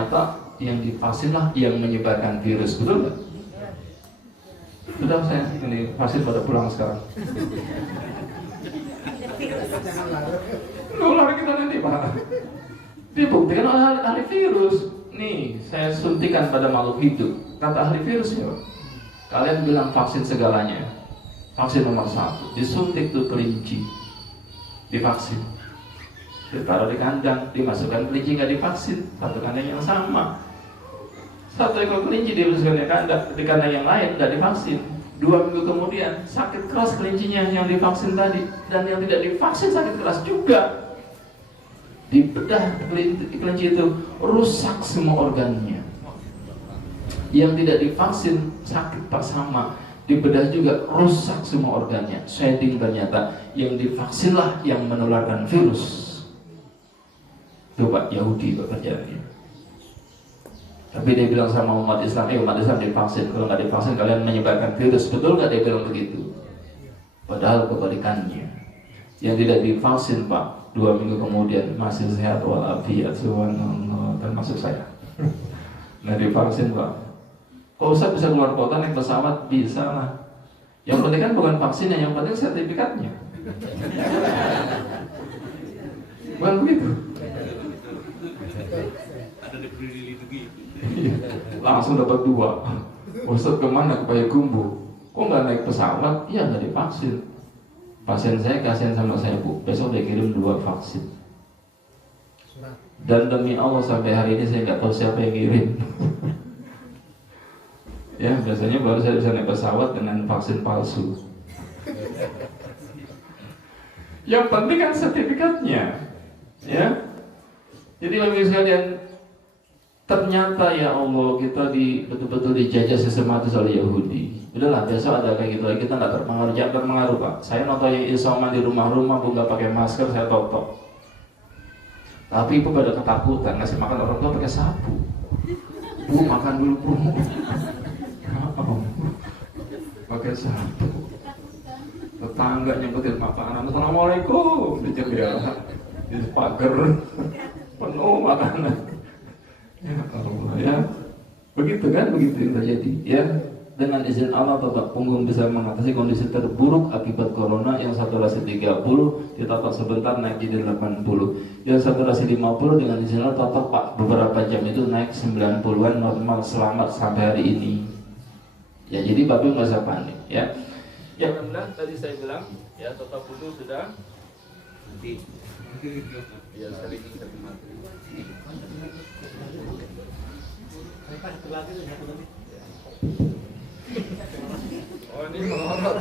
ternyata yang divaksin lah yang menyebarkan virus, betul nggak? Sudah saya ini vaksin pada pulang sekarang. Nular kita nanti Pak. Dibuktikan oleh ahli virus. Nih, saya suntikan pada makhluk hidup. Kata ahli virus ya, kalian bilang vaksin segalanya. Vaksin nomor 1, disuntik tuh kelinci, divaksin. Ditaruh di kandang, dimasukkan kelinci nggak divaksin, satu kandang yang sama. Satu ekor kelinci dimasukkan di kandang yang lain, nggak divaksin. 2 minggu kemudian sakit keras kelincinya yang divaksin tadi, dan yang tidak divaksin sakit keras juga. Dibedah kelinci itu rusak semua organnya. Yang tidak divaksin sakit tak sama, dibedah juga rusak semua organnya. Shedding ternyata yang divaksinlah yang menularkan virus. Itu Pak Yahudi pekerjaannya. Tapi dia bilang sama umat Islam, umat Islam divaksin. Kalau nggak divaksin kalian menyebarkan virus. Betul nggak dia bilang begitu? Padahal kebalikannya. Yang tidak divaksin Pak, 2 minggu kemudian masih sehat walafiat, subhanallah, termasuk saya. Nggak divaksin Pak. Kalau Ustaz bisa keluar kota naik pesawat, bisa lah. Yang penting kan bukan vaksinnya, yang penting sertifikatnya. Bukan begitu? Ada diberi lagi. Langsung dapat 2. Ustaz kemana? Ke Payakumbuh. Kok nggak naik pesawat? Iya nggak divaksin. Pasien saya kasihan sama saya Bu, besok dia kirim 2 vaksin. Dan demi Allah sampai hari ini saya nggak tahu siapa yang kirim. Ya biasanya baru saya bisa naik pesawat dengan vaksin palsu. Yang penting kan sertifikatnya, ya. Jadi bagi sekalian, ternyata ya Allah kita betul-betul dijajah sistematis oleh Yahudi. Udahlah besok ada kayak gitu lagi, kita nggak terpengaruh, jangan terpengaruh Pak. Saya nonton yang isoman di rumah-rumah, Bu nggak pakai masker, saya totok. Tapi Ibu pada ketakutan ngasih makan orang tua pakai sapu. Bu makan dulu Bu. Pakai sapu. Tetangga nyempetin makanan, assalamualaikum, di jendela, di pagar, penuh makanan. Ya Allah ya, begitu kan, begitu yang terjadi ya. Dengan izin Allah Bapak Punggung bisa mengatasi kondisi terburuk akibat corona. Yang saturasi 30 ditotok sebentar naik jadi 80, yang saturasi 50 dengan izin Allah totok Pak beberapa jam itu naik 90-an normal, selamat sampai hari ini ya. Jadi Bapak nggak usah panik ya. Yang rendah tadi saya bilang ya, totok wudhu sudah mati ya, sering mati. Oh ini melorot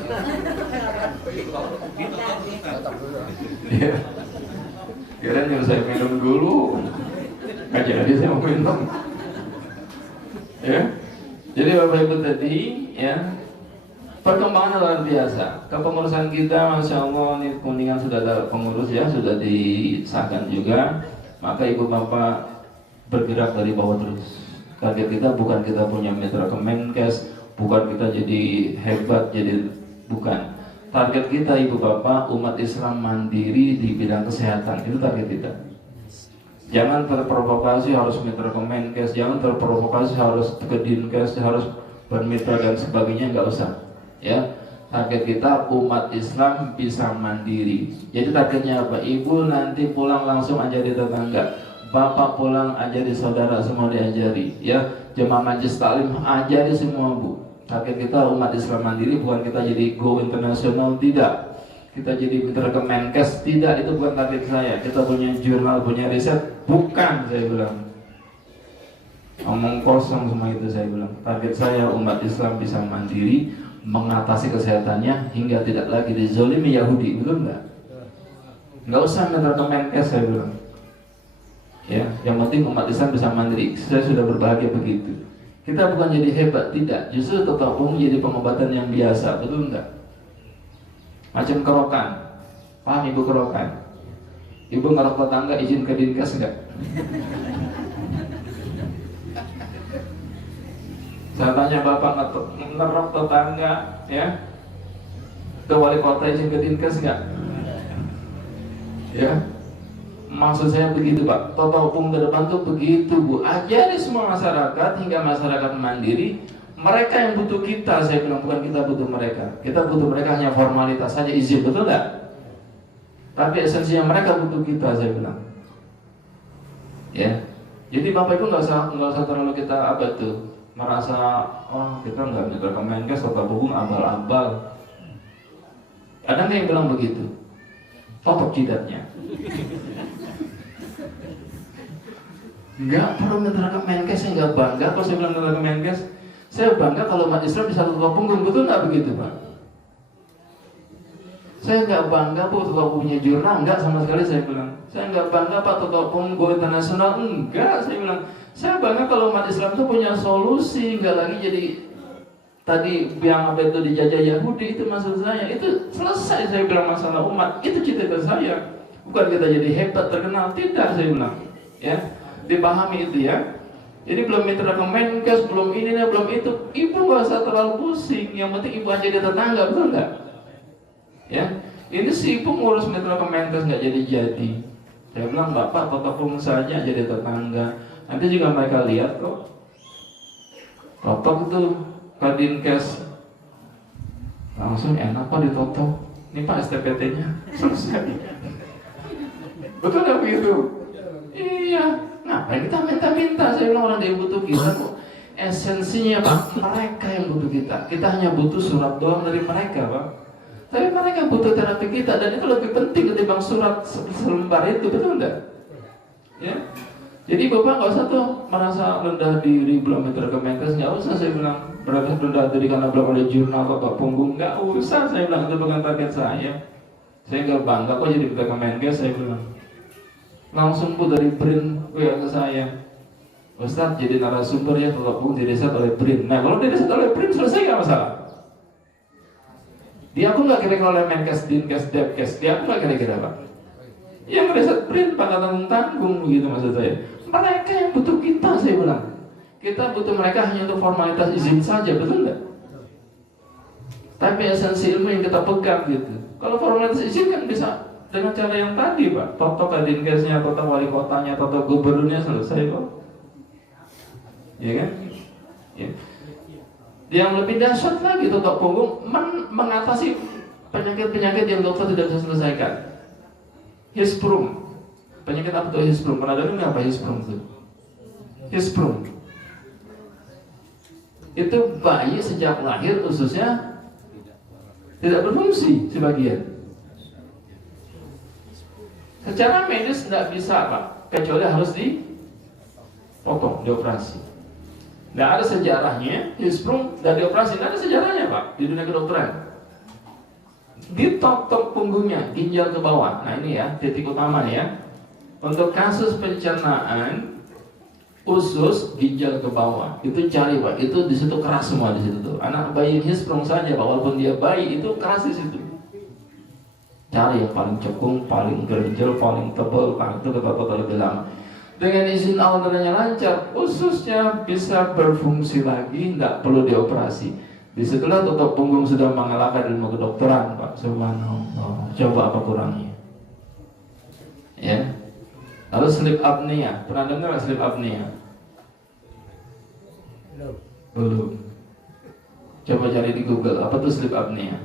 ya. Kira yang saya minum dulu, nggak jadi saya mau minum ya. Jadi Bapak Ibu tadi ya, perkembangan luar biasa. Kepengurusan kita Masya Allah, ini Kuningan sudah ada pengurus ya, sudah disahkan juga. Maka Ibu Bapak bergerak dari bawah terus. Target kita bukan kita punya mitra Kemenkes, bukan kita jadi hebat, jadi bukan. Target kita Ibu Bapak umat Islam mandiri di bidang kesehatan, itu target kita. Jangan terprovokasi harus mitra Kemenkes, jangan terprovokasi harus ke Dinkes, harus bermitra dan sebagainya, nggak usah. Ya, target kita umat Islam bisa mandiri. Jadi targetnya apa? Ibu nanti pulang langsung ajari tetangga, Bapak pulang ajari saudara, semua diajari ya. Jemaah majelis taklim ajari semua Bu. Target kita umat Islam mandiri, bukan kita jadi go internasional, tidak. Kita jadi mitra Kemenkes, tidak, itu bukan target saya. Kita punya jurnal, punya riset, bukan, saya bilang. Ngomong kosong semua itu, saya bilang. Target saya umat Islam bisa mandiri, mengatasi kesehatannya hingga tidak lagi dizolimi Yahudi, betul nggak? Nggak usah mitra Kemenkes, saya bilang. Ya, yang penting umat Islam bisa mandiri. Saya sudah berbahagia begitu. Kita bukan jadi hebat, tidak. Justru tetap jadi pengobatan yang biasa, betul nggak? Macam kerokan, paham Ibu kerokan? Ibu ngerokok tangga izin ke Dinkes nggak? Saya tanya Bapak ngerok tetangga, ya, ke wali kota izin ke Dinkes nggak? Ya. Maksud saya begitu Pak, Toto Opung ke depan tuh begitu Bu. Ajari semua masyarakat hingga masyarakat mandiri. Mereka yang butuh kita, saya bilang, bukan kita butuh mereka. Kita butuh mereka hanya formalitas saja, izin, betul nggak? Tapi esensinya mereka butuh kita, saya bilang. Ya, jadi Bapak Ibu nggak usah terlalu kita apa tuh merasa oh kita nggak mitra Kemenkes atau hubung abal-abal. Ada nggak yang bilang begitu? Totok jidatnya. Nggak perlu mitra Kemenkes, saya nggak bangga kalau saya bilang mitra Kemenkes. Saya bangga kalau umat Islam bisa tutup punggung, betul nggak begitu Pak? Saya nggak bangga Pak tutup punya jurnal, enggak sama sekali saya bilang. Saya nggak bangga Pak tutup punggung go internasional, enggak saya bilang. Saya bangga kalau umat Islam itu punya solusi, nggak lagi jadi tadi yang apa itu dijajah Yahudi, itu maksud saya. Itu selesai saya bilang masalah umat, itu cita-cita saya. Bukan kita jadi hebat terkenal, tidak saya bilang. Ya, dipahami itu ya. Jadi belum mitra Kemenkes, belum ini, belum itu. Ibu gak usah terlalu pusing. Yang penting ibu aja di tetangga, betul nggak? Ya, ini si ibu ngurus mitra Kemenkes nggak jadi. Saya bilang bapak totok saja jadi tetangga. Nanti juga mereka lihat kok. Totok itu Kadinkes langsung enak Pak ditotok. Ini Pak STPT-nya selesai. Betul nggak begitu? Iya. Ngapain kita minta-minta? Saya bilang orang yang butuh kita kok. Esensinya Pak, mereka yang butuh kita. Kita hanya butuh surat doang dari mereka Pak. Tapi mereka butuh terapi kita, dan itu lebih penting ketimbang surat selembar itu, betul enggak? Ya. Jadi Bapak nggak usah tuh merasa rendah diri belum mitra Kemenkes, nggak usah saya bilang merasa rendah diri karena belum ada jurnal atau punggung, nggak usah saya bilang, itu bukan target saya. Saya nggak bangga kok jadi mitra Kemenkes, saya bilang. Langsung Bu dari BRIN ke saya, Ustadz jadi narasumber ya kalau pun direset oleh BRIN. Nah kalau direset oleh BRIN selesai nggak masalah. Dia aku nggak kira-kira oleh Menkes, Dinkes, Depkes, dia aku nggak kira-kira Pak. Yang riset BRIN pangkatan tanggung begitu maksud saya. Mereka yang butuh kita, saya bilang. Kita butuh mereka hanya untuk formalitas izin saja, betul nggak? Tapi esensi ilmu yang kita pegang gitu. Kalau formalitas izin kan bisa dengan cara yang tadi Pak. Toto Kadinkesnya, toto wali kotanya, toto gubernurnya selesai kok. Ya kan? Ya. Yang lebih dahsyat lagi totok punggung mengatasi penyakit-penyakit yang dokter tidak bisa selesaikan. Hisprum. Penyakit apa tuh hisprum? Pernah dengar nggak apa hisprum itu? Hisprum. Itu bayi sejak lahir ususnya tidak berfungsi sebagian. Secara medis tidak bisa Pak, kecuali harus dipotong, dioperasi. Tidak ada sejarahnya, hisprum dan dioperasi, tidak ada sejarahnya Pak di dunia kedokteran. Ditotok punggungnya, ginjal ke bawah. Nah ini ya, titik utama nih ya. Untuk kasus pencernaan usus ginjal ke bawah, itu cari Pak, itu di situ keras semua di situ tuh. Anak bayi hisprum saja Pak, walaupun dia bayi itu keras di situ. Cari yang paling cekung, paling gerjel, paling tebal, itu kata-kata lebih lama. Dengan izin Allah lancar, ususnya bisa berfungsi lagi, tidak perlu dioperasi. Disitulah tutup punggung sudah mengalahkan ilmu kedokteran Pak. Subhanallah. Coba apa kurangnya? Ya. Lalu sleep apnea, pernah dengar sleep apnea? Belum. Coba cari di Google, apa tuh sleep apnea?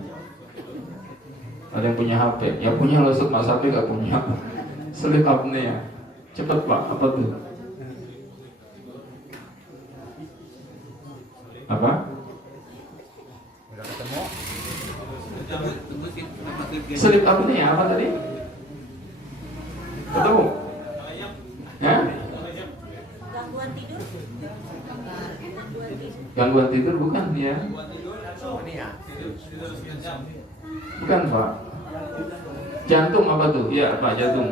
Ada yang punya HP? Yang punya loh, Mas HP gak punya. Sleep apnea. Cepat Pak, apa tuh? Apa? Sleep apnea apa tadi? Ketemu? Ya? Gangguan tidur? Gangguan tidur bukan ya? Bukan Pak. Jantung apa tuh? Iya Pak, jantung.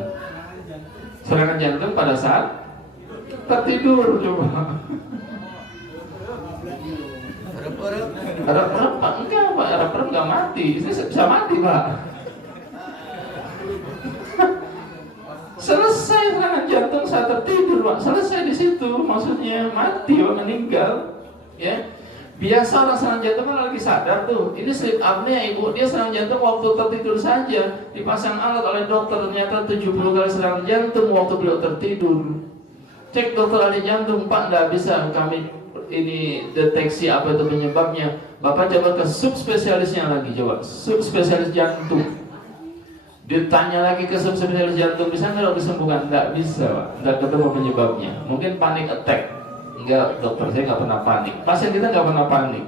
Serangan jantung pada saat tertidur coba. Harap-harap Pak, enggak Pak, harap-harap enggak mati. Ini bisa mati Pak. Selesai serangan jantung saat tertidur Pak, selesai di situ, maksudnya mati Pak, meninggal. Ya, Biasa orang serangan jantung kan lagi sadar tuh, ini sleep apnea ibu, dia serangan jantung waktu tertidur saja, dipasang alat oleh dokter, ternyata 70 kali serangan jantung waktu beliau tertidur. Cek dokter ahli jantung, Pak nggak bisa kami ini deteksi apa itu penyebabnya. Bapak coba ke subspesialisnya lagi, coba subspesialis jantung. Ditanya lagi ke subspesialis jantung, bisa nggak disembuhkan? Nggak bisa, Pak. Nggak ketemu penyebabnya. Mungkin panic attack. Enggak, dokter, saya nggak pernah panik. Pasien kita nggak pernah panik.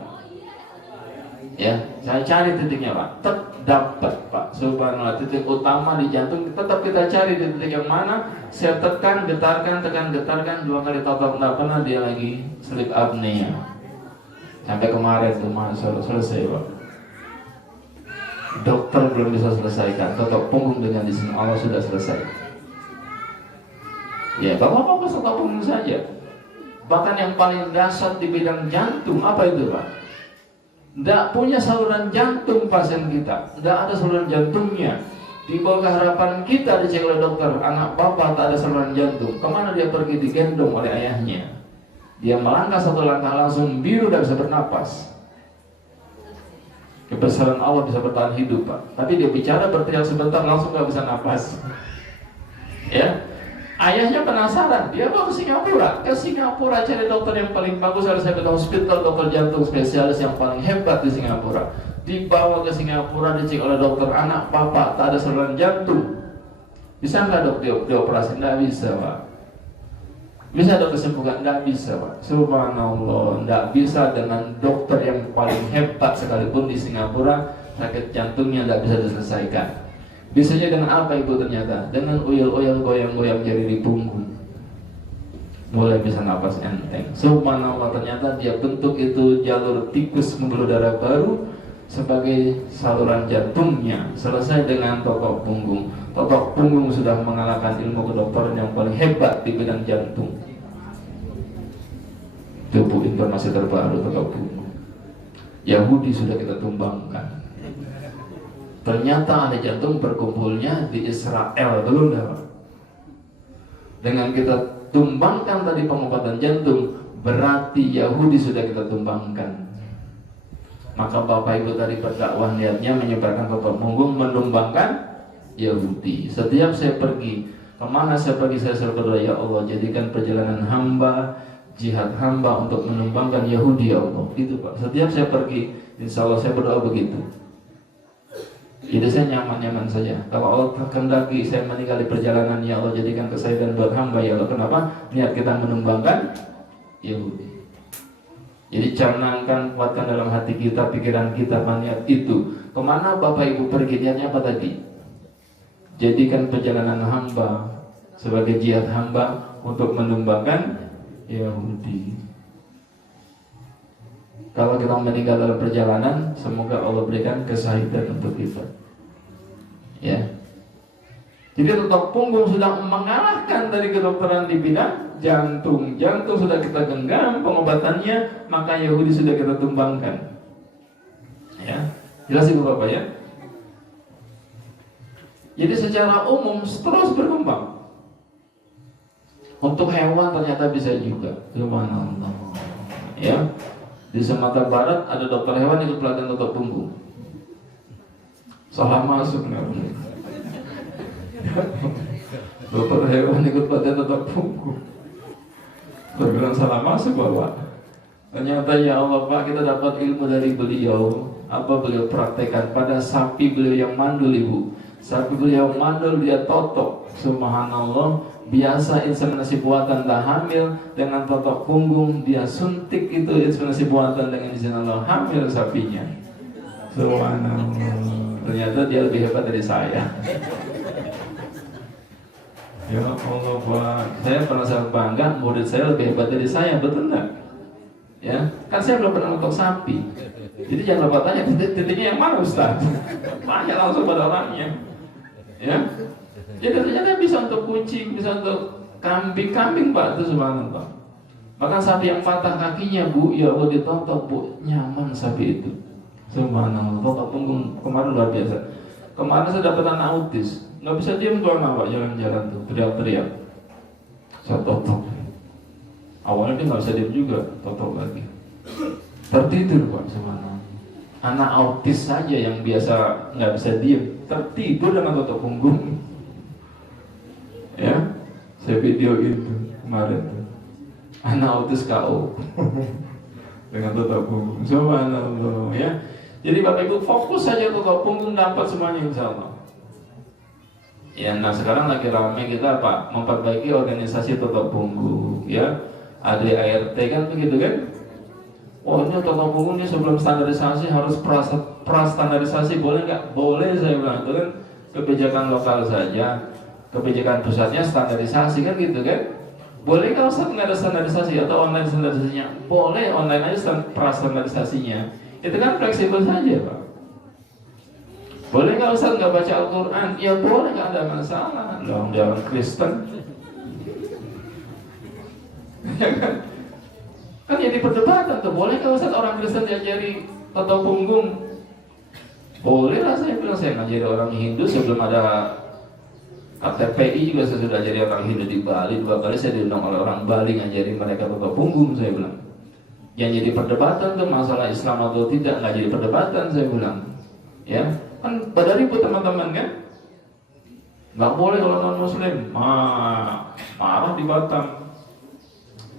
Ya, saya cari titiknya, Pak. Tetap dapat, Pak. Subhanallah, titik utama di jantung tetap kita cari di titik yang mana. Saya tekan, getarkan, tekan, getarkan 2 kali total, nggak pernah dia lagi sleep apnea. Sampai kemarin tuh selesai, Pak. Dokter belum bisa selesaikan. Totok punggung dengan izin Allah sudah selesai. Ya, bapak-bapak totok punggung saja. Bahkan yang paling dasar di bidang jantung, apa itu, Pak? Tidak punya saluran jantung pasien kita, tidak ada saluran jantungnya. Di bawah harapan kita dicek oleh dokter, anak bapak tak ada saluran jantung. Kemana dia pergi? Digendong oleh ayahnya. Dia melangkah 1 langkah langsung biru, tidak bisa bernapas. Kebesaran Allah bisa bertahan hidup, Pak. Tapi dia bicara berteriak sebentar langsung nggak bisa napas. Ya. Ayahnya penasaran, dia bawa ke Singapura cari dokter yang paling bagus, harus saya hospital, dokter jantung spesialis yang paling hebat di Singapura. Dibawa ke Singapura, dicek oleh dokter, anak bapak tak ada saluran jantung. Bisa nggak dok dioperasi? Nggak bisa, Pak. Bisa dok kesembuhan? Nggak bisa, Pak. Subhanallah, nggak bisa dengan dokter yang paling hebat sekalipun di Singapura, sakit jantungnya nggak bisa diselesaikan. Bisanya dengan apa ibu ternyata? Dengan uyel-uyel goyang-goyang jari di punggung. Mulai bisa napas enteng. Subhanallah, ternyata dia bentuk itu jalur tikus pembuluh darah baru sebagai saluran jantungnya. Selesai dengan totok punggung. Totok punggung sudah mengalahkan ilmu kedokteran yang paling hebat di bidang jantung. Itu bu, informasi terbaru totok punggung. Yahudi sudah kita tumbangkan. Ternyata ahli jantung berkumpulnya di Israel, belum dah. Dengan kita tumbangkan tadi pengobatan jantung, berarti Yahudi sudah kita tumbangkan. Maka Bapak Ibu tadi berdakwah niatnya menyebarkan totok punggung, menumbangkan Yahudi. Setiap saya pergi, kemana saya pergi saya selalu berdoa, ya Allah jadikan perjalanan hamba, jihad hamba untuk menumbangkan Yahudi, ya Allah. Itu Pak. Setiap saya pergi, insya Allah saya berdoa begitu. Jadi saya nyaman-nyaman saja. Kalau Allah kehendaki saya meninggal di perjalanan, ya Allah jadikan kesahidan buat hamba, ya Allah. Kenapa? Niat kita menumbangkan Yahudi. Jadi canangkan, kuatkan dalam hati kita, pikiran kita, niat itu. Kemana Bapak Ibu pergi, niatnya apa tadi? Jadikan perjalanan hamba sebagai jihad hamba untuk menumbangkan Yahudi. Kalau kita meninggal dalam perjalanan, semoga Allah berikan kesahidan untuk kita. Ya. Jadi totok punggung sudah mengalahkan dari kedokteran di bidang jantung. Jantung sudah kita genggam pengobatannya, maka Yahudi sudah kita tumbangkan. Ya. Jelas Ibu Bapak ya? Jadi secara umum terus berkembang. Untuk hewan ternyata bisa juga. Subhanallah. Ya. Di Sumatera Barat ada dokter hewan yang pelatihan totok punggung. Salah masuk nggak? Dokter hewan ikut pelatihan totok punggung. Terbilang salah masuk Bapak. Ternyata ya Allah Pak, kita dapat ilmu dari beliau. Apa beliau praktekkan pada sapi beliau yang mandul Ibu. Sapi beliau mandul dia totok. Subhanallah. Biasa inseminasi buatan tak hamil, dengan totok punggung dia suntik itu inseminasi buatan, dengan izin Allah hamil sapinya. Subhanallah. Ternyata dia lebih hebat dari saya. Ya Allah Pak, saya merasa bangga murid saya lebih hebat dari saya, betul enggak? Ya, kan saya belum pernah nonton sapi. Jadi jangan lupa tanya titiknya yang mana Ustaz. Tanya langsung pada orangnya. Ya. Jadi ternyata bisa untuk kucing, bisa untuk kambing Pak, itu subhanallah. Bahkan sapi yang patah kakinya Bu, ya Allah ditotok Bu, nyaman sapi itu. Subhanallah, totok punggung kemarin luar biasa. Kemarin saya dapat anak autis, nggak bisa diam tuh anak Pak, jalan-jalan tuh, teriak-teriak. Saya totok. Awalnya dia nggak bisa diam juga, totok lagi. Tertidur Pak, subhanallah. Anak autis saja yang biasa nggak bisa diem, tertidur dengan tutup punggung. Ya, saya video itu kemarin tuh. Anak autis KO dengan tutup punggung. Subhanallah ya. Jadi Bapak Ibu fokus saja tutup punggung, dapat semuanya insya Allah. Ya, nah sekarang lagi ramai kita apa? Memperbaiki organisasi tutup punggung, ya. ADART kan begitu kan? Oh ini tutup punggung ini sebelum standarisasi harus prastandarisasi, boleh nggak? Boleh, saya bilang itu kan kebijakan lokal saja, kebijakan pusatnya standarisasi kan gitu kan? Boleh kalau nggak ada standarisasi atau online standarisasinya? Boleh, online aja prastandarisasinya. Itu kan fleksibel saja Pak. Boleh nggak Ustaz nggak baca Al-Quran? Ya boleh, nggak ada masalah. Loh, dia orang Kristen. Ya kan? Kan jadi perdebatan tuh. Boleh nggak Ustaz orang Kristen diajari tata punggung? Boleh lah, saya bilang. Saya ngajari orang Hindu sebelum ada KTPI juga saya sudah jadi orang Hindu di Bali. 2 kali saya diundang oleh orang Bali ngajari mereka tata punggung, saya bilang. Yang jadi perdebatan tuh masalah Islam atau tidak, nggak jadi perdebatan, saya bilang. Ya, kan pada ribut teman-teman kan? Nggak boleh kalau non Muslim. Marah di Batam.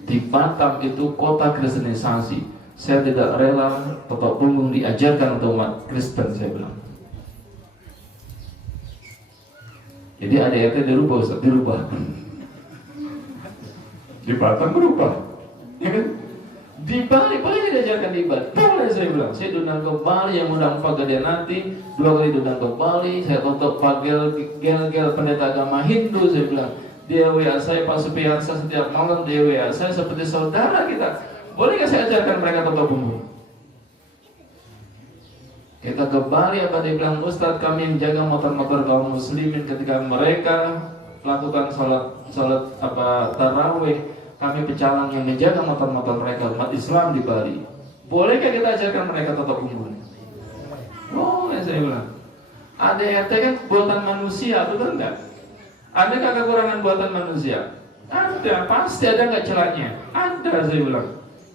Di Batam itu kota kristenisasi. Saya tidak rela tata punggung diajarkan untuk umat Kristen, saya bilang. Jadi ADRT dirubah, Ustaz, dirubah. Di Batam berubah, ya kan? Di Bali boleh diajarkan di Bali, boleh, saya bilang. Saya diundang ke Bali, yang undang Pak Gadianati 2 kali diundang ke Bali. Saya tutup Pak Gel pendeta agama Hindu, saya bilang. Dia WA saya, Pak Supiyansa, setiap malam dia WA saya seperti saudara kita. Boleh nggak saya ajarkan mereka tata punggung? Kita ke Bali, apa dia bilang, Ustadz kami menjaga motor-motor kaum muslimin ketika mereka melakukan sholat tarawih, kami pecalang yang menjaga motor-motor mereka, umat Islam di Bali. Bolehkah kita ajarkan mereka tata punggung? Boleh, saya bilang. ADRT kan buatan manusia, betul enggak? Adakah kekurangan buatan manusia? Ada, pasti ada nggak celahnya? Ada, saya bilang.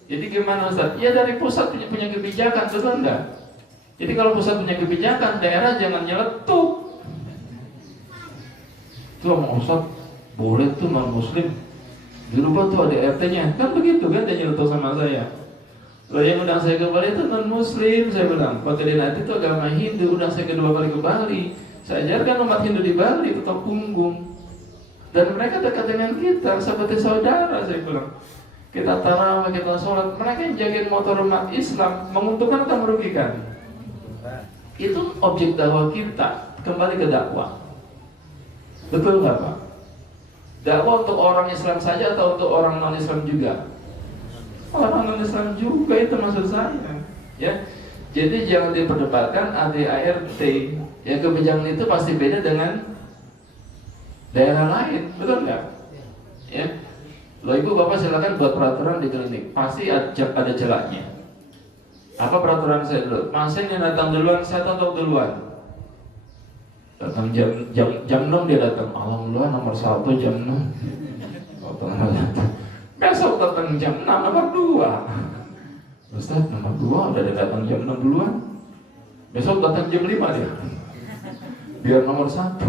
Jadi gimana Ustaz? Ya dari pusat punya kebijakan, betul enggak? Jadi kalau pusat punya kebijakan, daerah jangan nyeletuk. Tuh sama Ustaz, boleh tuh non-muslim dirubah tuh ADRT-nya. Kan begitu kan, dia nyeletuk sama saya. Lalu yang undang saya ke Bali itu non-muslim, saya bilang. Pak Gadianati itu agama Hindu, undang saya kedua kali ke Bali. Saya ajarkan umat Hindu di Bali tetap punggung. Dan mereka dekat dengan kita seperti saudara, saya bilang. Kita tarawih, kita sholat, mereka yang jagain motor umat Islam, menguntungkan atau merugikan? Itu objek dakwah kita, kembali ke dakwah. Betul nggak Pak? Dakwah untuk orang Islam saja atau untuk orang non-Islam juga? Orang non-Islam juga, itu maksud saya. Ya, jadi jangan diperdebatkan ADART. Ya, kebijakan itu pasti beda dengan daerah lain, betul nggak? Ya, loh ibu bapak silakan buat peraturan di klinik, pasti ada celahnya. Apa peraturan saya dulu? Pasien yang datang duluan, saya tutup duluan. Datang jam 6 dia datang, alhamdulillah nomor 1 jam 6. Besok datang jam 6 nomor 2. Ustaz nomor 2 udah datang jam 6 duluan. Besok datang jam 5 dia. Biar nomor 1.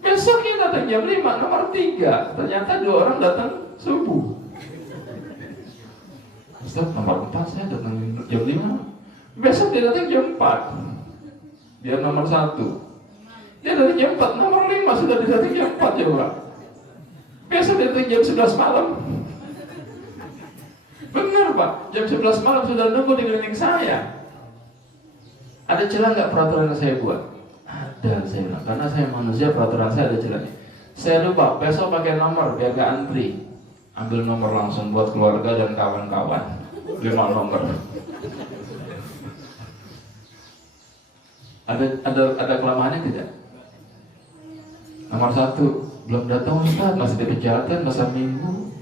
Besoknya datang jam 5, nomor 3. Ternyata 2 orang datang subuh. Ustaz nomor 4 saya datang jam 5. Besok dia datang jam 4. Dia nomor 1. Dia datang jam 4, nomor 5 sudah datang jam 4 ya Pak. Besok dia datang jam 11 malam. Benar Pak, jam 11 malam sudah nunggu di klinik saya. Ada celah nggak peraturan yang saya buat? Ada, saya bilang. Karena saya manusia, peraturan saya ada celahnya. Saya lupa, besok pakai nomor biar gak antri. Ambil nomor langsung buat keluarga dan kawan-kawan. 5 nomor. Ada kelamaannya tidak? Nomor 1 belum datang Ustaz, masih di pencatatan masa minggu.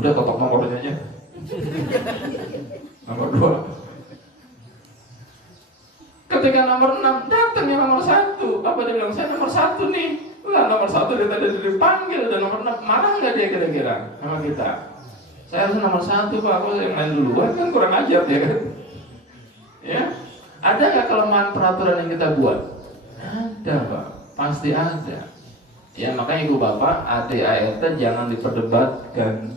Udah totok nomornya aja. Nomor 2. Ketika nomor 6 datang yang nomor 1, apa dia bilang, saya nomor 1 nih. Lah nomor 1 dia tadi dipanggil, dan nomor 6 marah nggak dia kira-kira sama kita? Saya harus nomor 1 Pak, aku yang lain duluan kan kurang ajar ya kan? Ya, ada nggak kelemahan peraturan yang kita buat? Ada Pak, pasti ada. Ya makanya ibu bapak ADART jangan diperdebatkan.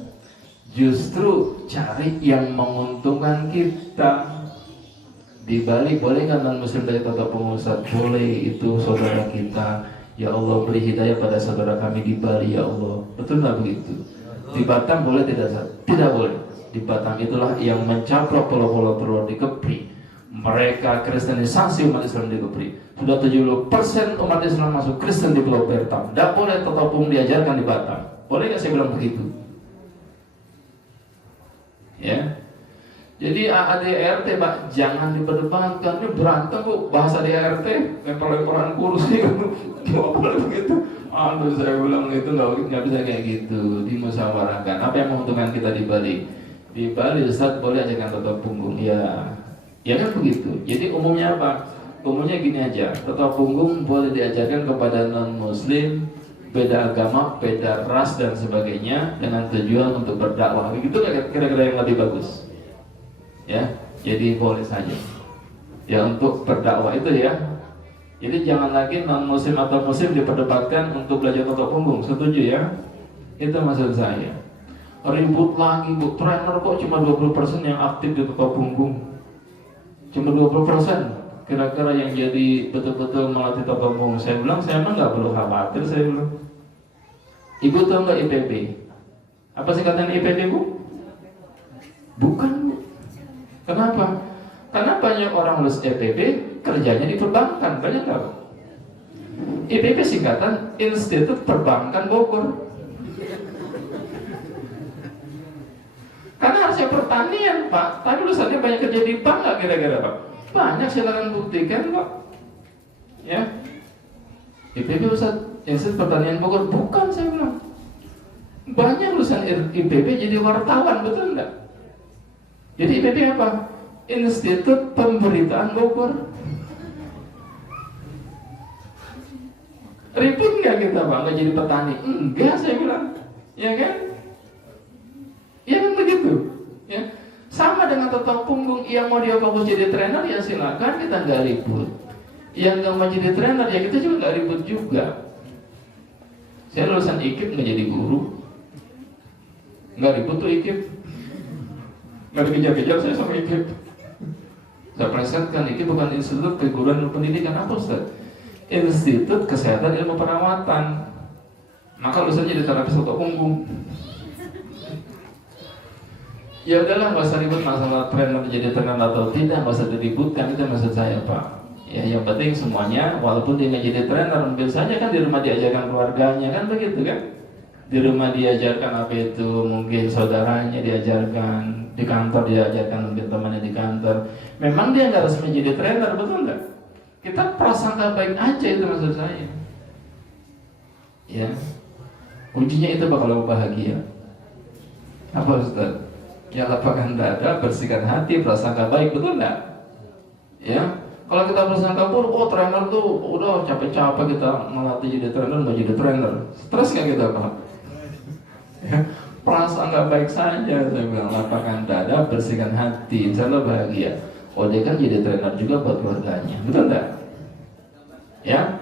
Justru cari yang menguntungkan kita. Di Bali boleh nggak non muslim dari tata pengusat? Boleh, itu saudara kita. Ya Allah, beri hidayah pada saudara kami di Bali ya Allah. Betul nggak begitu? Di Batam boleh tidak? Tidak boleh. Di Batam itulah yang mencaplok pulau-pulau terluar di Kepri. Mereka kristenisasi umat Islam di Kepri. Sudah 70% umat Islam masuk Kristen di Pulau Batam. Tidak boleh tata pung diajarkan di Batam. Boleh nggak saya bilang begitu? Ya. Jadi ADART Pak, jangan diperdebatkan. Ini berantem Bu, bahasa ADART, lempar-lemparan kursi, nggak boleh begitu. Aduh, saya bilang itu nggak bisa kayak gitu. Dimusyawarahkan. Apa yang menguntungkan kita di Bali? Di Bali Ustaz boleh ajakan tata punggung, ya kan begitu. Jadi umumnya apa? Umumnya gini aja, tata punggung boleh diajarkan kepada non Muslim, beda agama, beda ras dan sebagainya, dengan tujuan untuk berdakwah. Begitu kira-kira yang lebih bagus. Ya, jadi boleh saja. Ya untuk berdakwah itu ya. Jadi jangan lagi non muslim atau muslim diperdebatkan untuk belajar tata punggung. Setuju ya? Itu maksud saya. Ribut lagi Bu, trainer kok cuma 20% yang aktif di tata punggung. Cuma 20%. Kira-kira yang jadi betul-betul melatih tata punggung. Saya bilang saya emang nggak perlu khawatir, saya bilang. Ibu tahu nggak IPB? Apa singkatan IPB Bu? Bukan Bu. Kenapa? Karena banyak orang lulus IPB kerjanya di perbankan, banyak nggak? IPB singkatan Institut Perbankan Bogor. Karena harusnya pertanian Pak, tapi lulusannya banyak kerja di bank nggak kira-kira Pak? Banyak, silakan buktikan Pak. Ya, IPB lulusan Institut Pertanian Bogor, bukan saya bilang. Banyak lulusan IPB jadi wartawan, betul nggak? Jadi IPB apa? Institut Pemberitaan Bogor. Ribut nggak kita Pak, nggak jadi petani? Enggak, saya bilang. Ya kan? Ya kan begitu. Ya. Sama dengan tata punggung, yang mau dia fokus jadi trainer ya silakan, kita nggak ribut. Yang nggak mau jadi trainer ya kita juga nggak ribut juga. Saya lulusan IKIP nggak jadi guru, nggak ribut tuh IKIP. Nggak dikejar-kejar saya sama IKIP. Saya presetkan IKIP bukan Institut Keguruan dan Pendidikan, apa Ustaz? Institut Kesehatan Ilmu Perawatan. Maka lulusan jadi terapis tata punggung. Ya udahlah, nggak usah ribut masalah trainer jadi trainer atau tidak, nggak usah diributkan, itu maksud saya Pak. Ya yang penting semuanya, walaupun dia nggak jadi trainer, mungkin saja kan di rumah diajarkan keluarganya, kan begitu kan? Di rumah diajarkan apa itu, mungkin saudaranya diajarkan, di kantor diajarkan, mungkin temannya di kantor. Memang dia nggak harus menjadi trainer, betul nggak? Kita prasangka baik aja, itu maksud saya. Ya, kuncinya itu Pak kalau bahagia. Apa Ustaz? Ya lapangkan dada, bersihkan hati, prasangka baik, betul nggak? Ya, kalau kita prasangka buruk, oh trainer tuh udah capek-capek kita melatih jadi trainer, nggak jadi trainer, stres nggak kita Pak? Ya, prasangka baik saja, saya bilang lapangkan dada, bersihkan hati, insya Allah bahagia. Oh dia kan jadi trainer juga buat keluarganya, betul nggak? Ya,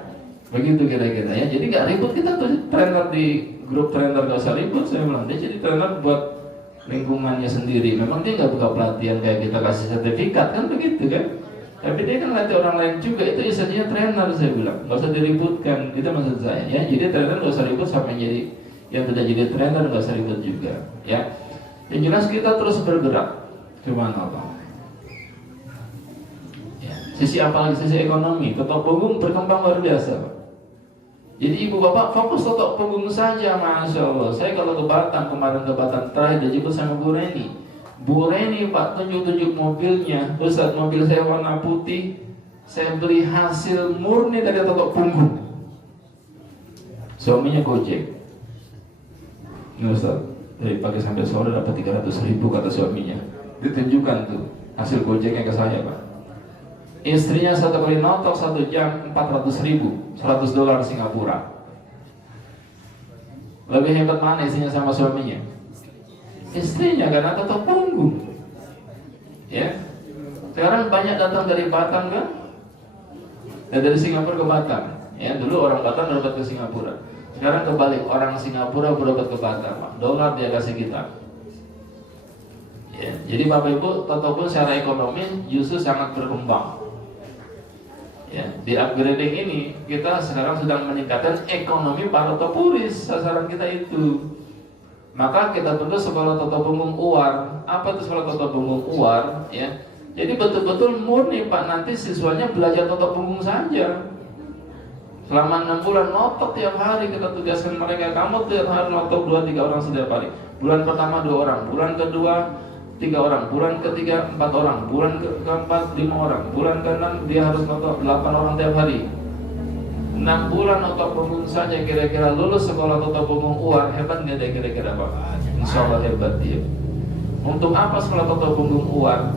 begitu kira-kira ya. Jadi nggak ribut kita tuh trainer di grup trainer, nggak usah ribut, saya bilang dia jadi trainer buat lingkungannya sendiri. Memang dia nggak buka pelatihan kayak kita kasih sertifikat kan begitu kan, tapi dia kan latih orang lain juga, itu isinya trainer, saya bilang nggak usah diributkan, itu maksud saya ya. Jadi trainer nggak usah ribut, sampai jadi yang tidak jadi trainer nggak usah ribut juga ya. Yang jelas kita terus bergerak. Cuman apa ya, sisi apa lagi, sisi ekonomi, tata punggung berkembang luar biasa Pak. Jadi ibu bapak fokus tata punggung saja, masya Allah. Saya kalau ke Batam, kemarin ke Batam terakhir dijemput sama Bu Reni. Bu Reni Pak tunjuk-tunjuk mobilnya. Ustaz, mobil saya warna putih, saya beli hasil murni dari tata punggung. Suaminya Gojek. Ini Ustaz, dari pagi sampai sore dapat 300.000 kata suaminya. Ditunjukkan tuh hasil Gojeknya ke saya Pak. Istrinya satu kali notok 1 jam 400.000, $100 Singapura. Lebih hebat mana istrinya sama suaminya? istrinya karena toto punggung. Ya, sekarang banyak datang dari Batam kan? Dari Singapura ke Batam. Ya, dulu orang Batam berobat ke Singapura. Sekarang kebalik, orang Singapura berobat ke Batam. Dolar dia kasih kita. Ya, jadi Bapak Ibu, toto pun secara ekonomi justru sangat berkembang. Ya, di upgrading ini kita sekarang sedang meningkatkan ekonomi para topuris, sasaran kita itu. Maka kita bentuk sekolah toto punggung uar. Apa itu sekolah toto punggung uar? Ya, jadi betul-betul murni Pak, nanti siswanya belajar toto punggung saja. Selama 6 bulan notok tiap hari kita tugaskan mereka. Kamu tiap hari notok 2-3 orang setiap hari. Bulan pertama 2 orang, bulan kedua 3 orang, bulan ketiga 4 orang, bulan keempat 5 orang, bulan ke-6 dia harus notok 8 orang tiap hari. 6 bulan notok punggung saja, kira-kira lulus sekolah toto punggung uar. Hebat nggak deh kira-kira Pak? Insya Allah hebat dia. Untuk apa sekolah toto punggung uar?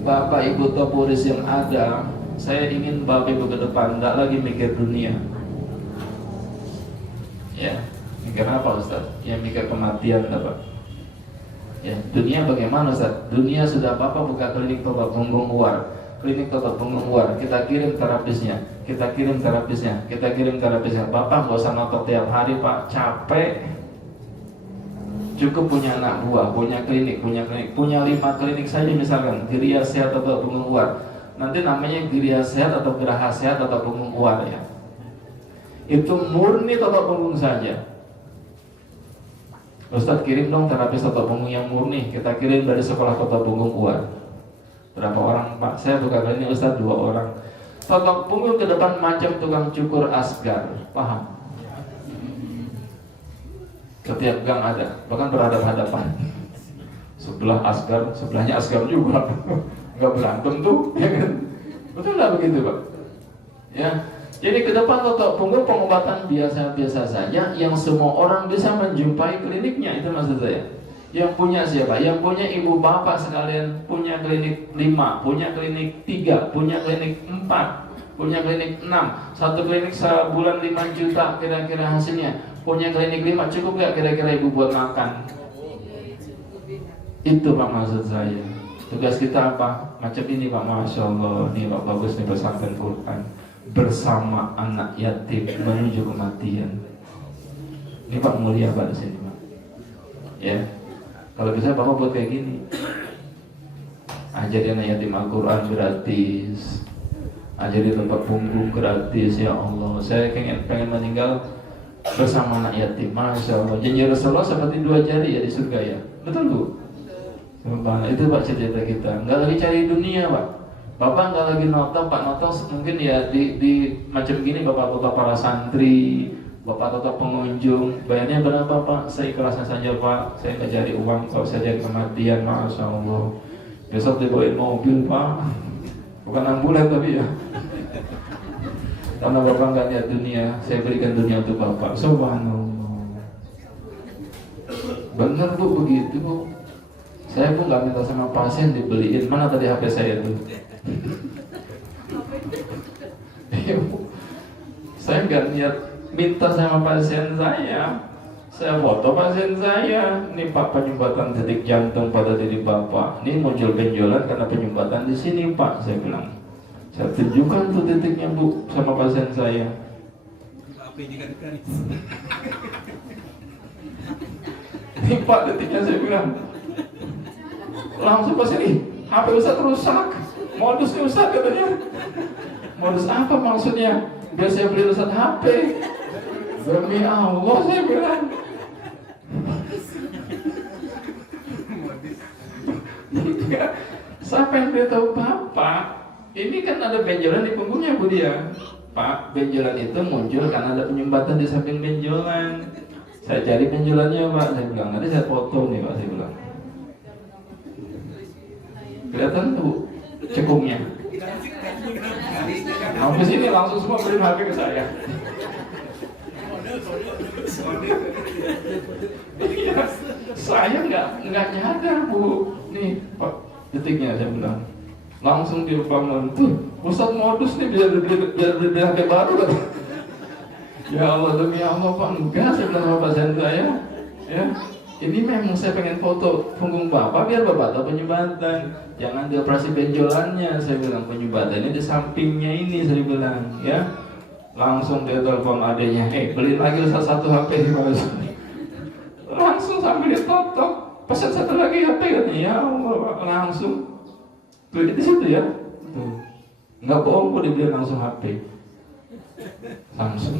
Bapak Ibu topuris yang ada, saya ingin Bapak Ibu ke depan nggak lagi mikir dunia. Ya, mikir apa Ustaz? Ya mikir kematian Bapak. Ya, dunia bagaimana Ustaz? Dunia sudah Bapak buka klinik toto punggung uar. Klinik toto punggung uar, kita kirim terapisnya, kita kirim terapisnya, kita kirim terapisnya. Bapak nggak usah notok tiap hari Pak, capek. Cukup punya anak buah, punya klinik, punya 5 klinik saja misalkan, Gria Sehat atau punggung uar. Nanti namanya Gria Sehat atau Geraha Sehat atau punggung uar ya. Itu murni toto punggung saja. Ustadz kirim dong terapis toto punggung yang murni, kita kirim dari sekolah toto punggung uar. Berapa orang Pak? Saya buka kali ini Ustadz 2 orang. Toto punggung ke depan macam tukang cukur asgar, paham? Setiap gang ada, bahkan berhadapan-hadapan. Sebelah asgar, sebelahnya asgar juga. Nggak berantem tuh, ya kan? Betul nggak begitu Pak? Ya. Jadi ke depan toto punggung pengobatan biasa-biasa saja, yang semua orang bisa menjumpai kliniknya, itu maksud saya. Yang punya siapa? Yang punya ibu bapak sekalian, punya klinik 5, punya klinik 3, punya klinik 4, punya klinik 6. Satu klinik sebulan 5 juta kira-kira hasilnya. Punya klinik 5, cukup gak kira-kira ibu buat makan? Itu Pak maksud saya. Tugas kita apa? Macam ini Pak, Masya Allah. Nih Pak, bagus nih pesantren Quran. Bersama anak yatim menuju kematian. Ini Pak mulia Pak di sini Pak. Ya. Kalau bisa Bapak buat kayak gini, ajari anak yatim Al-Quran gratis, ajari tempat punggung gratis. Ya Allah, saya pengen meninggal bersama anak yatim. Masya Allah, janji Rasulullah seperti 2 jari ya di surga ya. Betul Bu? Itu Pak cita-cita kita. Nggak lagi cari dunia Pak. Bapak nggak lagi notok Pak, notok mungkin ya di macam gini Bapak para santri, Bapak tetap pengunjung, bayarnya berapa Pak? Seikhlasnya saja Pak, saya nggak cari uang, kalau saya cari kematian, Masya Allah. Besok dibawain mobil Pak, bukan ambulan tapi ya. Karena Bapak nggak lihat dunia, saya berikan dunia untuk Bapak. Subhanallah. Benar Bu, begitu Bu. Saya pun nggak minta sama pasien dibeliin. Mana tadi HP saya tuh? Saya nggak niat minta sama pasien saya foto pasien saya. Ini Pak, penyumbatan detik jantung pada diri Bapak. Ini muncul benjolan karena penyumbatan di sini Pak. Saya bilang, saya tunjukkan tuh titiknya Bu sama pasien saya. Ini Pak detiknya, saya bilang. Langsung pasien ini, HP Ustaz rusak. Modusnya Ustaz katanya. Modus apa maksudnya? Biar saya beli Ustaz HP. Demi Allah saya bilang. Saya pengen beritahu Bapak, ini kan ada benjolan di punggungnya Bu dia. Pak, benjolan itu muncul karena ada penyumbatan di samping benjolan. Saya cari benjolannya Pak, saya bilang. Nanti saya foto nih Pak, saya bilang. Kelihatan tuh cekungnya. Mau ke sini langsung semua beri HP ke saya. Iya, saya nggak nyadar Bu. Nih Pak, detiknya saya bilang. Langsung dia bangun tuh. Ustaz modus nih biar beli HP baru kan. Ya Allah, demi Allah Pak, enggak, saya bilang sama pasien saya. Ya, ini memang saya pengen foto punggung bapak biar bapak tahu penyumbatan. Jangan di operasi benjolannya, saya bilang penyumbatannya di sampingnya ini, saya bilang ya. Langsung dia telepon adanya, beli lagi satu HP langsung sambil ditotok, pesan satu lagi HP katanya, ya Allah, langsung tuh di situ ya, tuh nggak bohong kok dibeli langsung HP Samsung.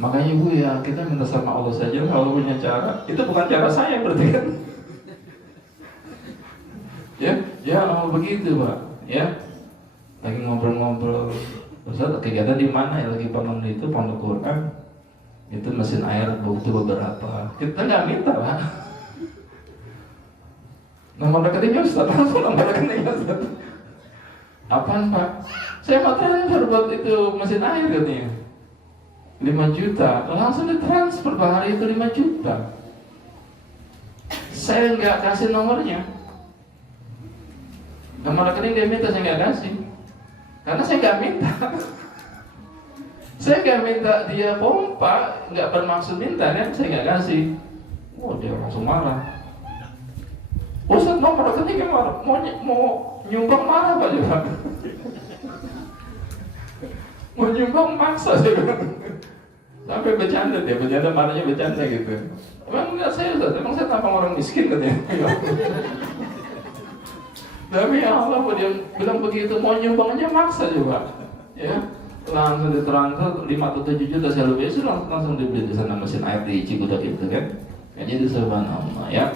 Makanya Bu ya, kita minta sama Allah saja kalau punya cara. Itu bukan cara saya berarti kan. Ya begitu Pak. Ya, lagi ngobrol-ngobrol. Ustaz, kegiatan di mana ya? Lagi bangun itu pondok Quran. Itu mesin air butuh beberapa. Kita nggak minta Pak. Nomor rekeningnya Ustaz, langsung nomor rekeningnya Ustaz. Apaan Pak? Saya mau transfer buat itu mesin air katanya. 5 juta, langsung ditransfer per hari itu 5 juta. Saya nggak kasih nomornya. Nomor rekening dia minta, saya nggak kasih. Karena saya nggak minta. Saya nggak minta dia pompa, nggak bermaksud minta kan, saya nggak kasih. Dia langsung marah. Ustaz, nomor rekeningnya marah, mau nyumbang marah Pak juga. Mau nyumbang maksa saya bilang. Sampai bercanda dia, bercanda marahnya bercanda gitu. Emang enggak saya Ustaz, emang saya tampang orang miskin katanya. Tapi ya Allah, dia bilang begitu, mau nyumbangnya maksa juga. Ya, langsung ditransfer 5 atau 7 juta saya lupa, itu langsung dibeli di sana mesin air di Cigudak itu kan. Ya, jadi subhanallah ya.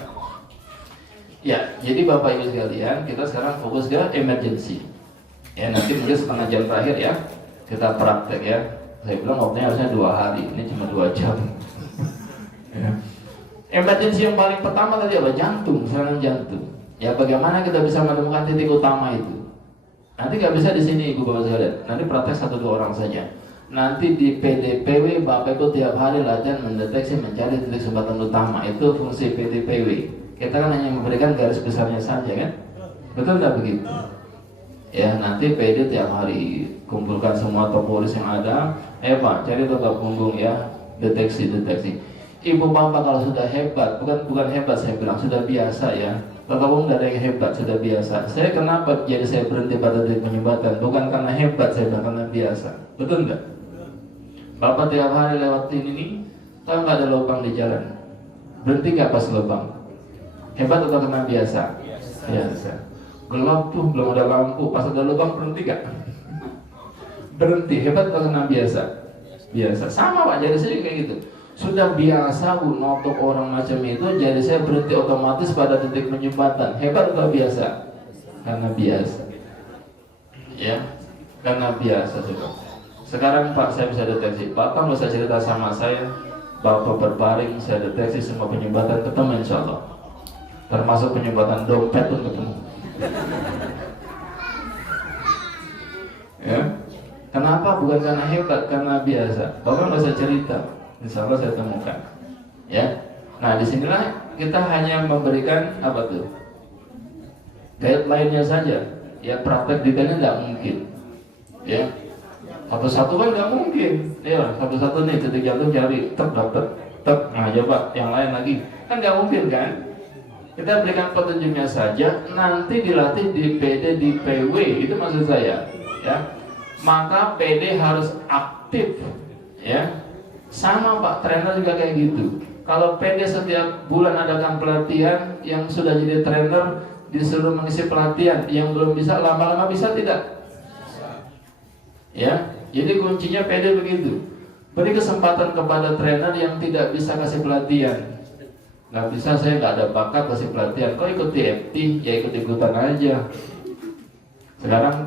Ya, jadi Bapak Ibu sekalian, kita sekarang fokus ke emergency. Ya, nanti mungkin setengah jam terakhir ya, kita praktek ya. Saya bilang waktunya harusnya 2 hari, ini cuma 2 jam. Ya. Emergency yang paling pertama tadi apa? Jantung, serangan jantung. Ya, bagaimana kita bisa menemukan titik utama itu? Nanti nggak bisa di sini Ibu Bapak sekalian. Nanti praktek 1-2 orang saja. Nanti di PDPW Bapak Ibu tiap hari latihan mendeteksi mencari titik sumbatan utama. Itu fungsi PDPW. Kita kan hanya memberikan garis besarnya saja kan? Betul nggak begitu? Ya, nanti PD tiap hari kumpulkan semua topolis yang ada. Pak, cari total punggung ya, deteksi. Ibu bapak kalau sudah hebat, bukan hebat saya bilang, sudah biasa ya. Total punggung tidak ada yang hebat, sudah biasa. Saya kenapa jadi saya berhenti pada titik penyumbatan? Bukan karena hebat, saya bilang karena biasa. Betul nggak? Bapak tiap hari lewat ini, tahu nggak ada lubang di jalan? Berhenti nggak pas lubang? Hebat atau karena biasa? Biasa. Gelap tuh, belum ada lampu, pas ada lubang berhenti gak? Berhenti, hebat atau karena biasa? Biasa, sama Pak, jadi saya kayak gitu. Sudah biasa Bu, notok orang macam itu, jadi saya berhenti otomatis pada titik penyumbatan. Hebat atau biasa? Karena biasa. Ya, karena biasa juga. Sekarang Pak, saya bisa deteksi. Bapak bisa cerita sama saya, Bapak berbaring, saya deteksi semua penyumbatan, ketemu insya Allah. Termasuk penyumbatan dompet pun ketemu. Ya, kenapa? Bukan karena hebat, karena biasa. Bapak nggak usah cerita, insya Allah saya temukan. Ya, nah disinilah kita hanya memberikan apa tuh? Guideline-nya saja. Ya, praktek detailnya nggak mungkin. Ya, satu-satu kan nggak mungkin. Ya, satu-satu nih titik jantung cari, dapet. Nah coba yang lain lagi, kan nggak mungkin kan? Kita berikan petunjuknya saja, nanti dilatih di PD, di PW, itu maksud saya, ya. Maka PD harus aktif, ya. Sama Pak, trainer juga kayak gitu. Kalau PD setiap bulan adakan pelatihan, yang sudah jadi trainer disuruh mengisi pelatihan, yang belum bisa lama-lama bisa tidak? Ya, jadi kuncinya PD begitu. Beri kesempatan kepada trainer yang tidak bisa kasih pelatihan. Nggak bisa, saya nggak ada bakat kasih pelatihan. Kok ikut TFT? Ya ikut-ikutan aja. Sekarang